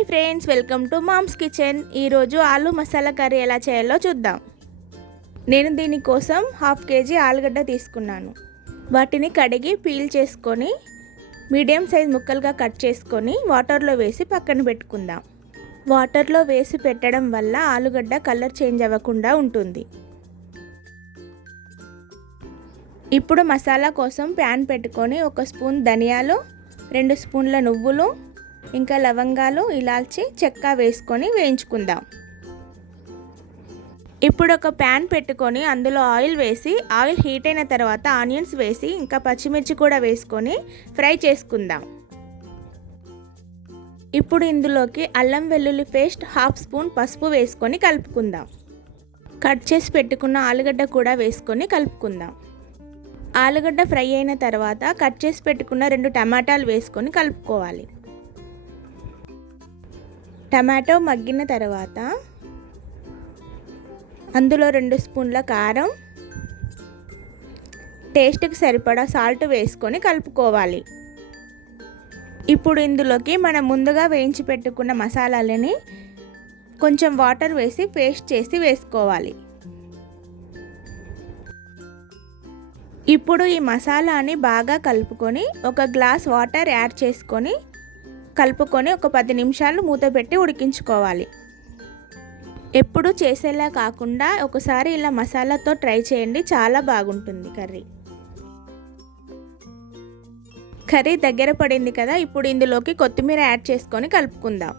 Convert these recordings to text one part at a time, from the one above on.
Hi friends, welcome to mom's kitchen. ఈరోజు ఆలు masala curry ఎలా చేయాలో చూద్దాం. నేను దీనికోసం 1/2 kg ఆలుగడ్డ తీసుకున్నాను. వాటిని కడిగి పీల్ చేసుకొని మీడియం సైజ్ ముక్కలుగా కట్ చేసుకొని వాటర్లో వేసి పక్కన పెట్టుకుందాం. వాటర్లో వేసి పెట్టడం వల్ల ఆలుగడ్డ కలర్ చేంజ్ అవ్వకుండా ఉంటుంది. ఇప్పుడు మసాలా కోసం ప్యాన్ పెట్టుకొని 1 స్పూన్ ధనియాలు, 2 స్పూన్ల నువ్వులు, ఇంకా లవంగాలు, ఇలాచి, చెక్క వేసుకొని వేయించుకుందాం. ఇప్పుడు ఒక ప్యాన్ పెట్టుకొని అందులో ఆయిల్ వేసి ఆయిల్ హీట్ అయిన తర్వాత ఆనియన్స్ వేసి ఇంకా పచ్చిమిర్చి కూడా వేసుకొని ఫ్రై చేసుకుందాం. ఇప్పుడు ఇందులోకి అల్లం వెల్లుల్లి పేస్ట్ 1/2 స్పూన్ పసుపు వేసుకొని కలుపుకుందాం. కట్ చేసి పెట్టుకున్న ఆలుగడ్డ కూడా వేసుకొని కలుపుకుందాం. ఆలుగడ్డ ఫ్రై అయిన తర్వాత కట్ చేసి పెట్టుకున్న 2 టమాటాలు వేసుకొని కలుపుకోవాలి. టమాటో మగ్గిన తర్వాత అందులో 2 స్పూన్ల కారం, టేస్ట్కి సరిపడా సాల్ట్ వేసుకొని కలుపుకోవాలి. ఇప్పుడు ఇందులోకి మనం ముందుగా వేయించి పెట్టుకున్న మసాలాలని కొంచెం వాటర్ వేసి పేస్ట్ చేసి వేసుకోవాలి. ఇప్పుడు ఈ మసాలాని బాగా కలుపుకొని 1 గ్లాస్ వాటర్ యాడ్ చేసుకొని కలుపుకొని ఒక 10 నిమిషాలు మూత పెట్టి ఉడికించుకోవాలి. ఎప్పుడు చేసేలా కాకుండా ఒకసారి ఇలా మసాలాతో ట్రై చేయండి, చాలా బాగుంటుంది కర్రీ దగ్గర పడింది కదా. ఇప్పుడు ఇందులోకి కొత్తిమీర యాడ్ చేసుకొని కలుపుకుందాం.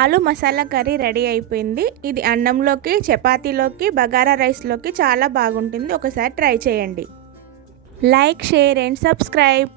ఆలు మసాలా కర్రీ రెడీ అయిపోయింది. ఇది అన్నంలోకి, చపాతీలోకి, బగారా రైస్లోకి చాలా బాగుంటుంది. ఒకసారి ట్రై చేయండి. Like, share and subscribe.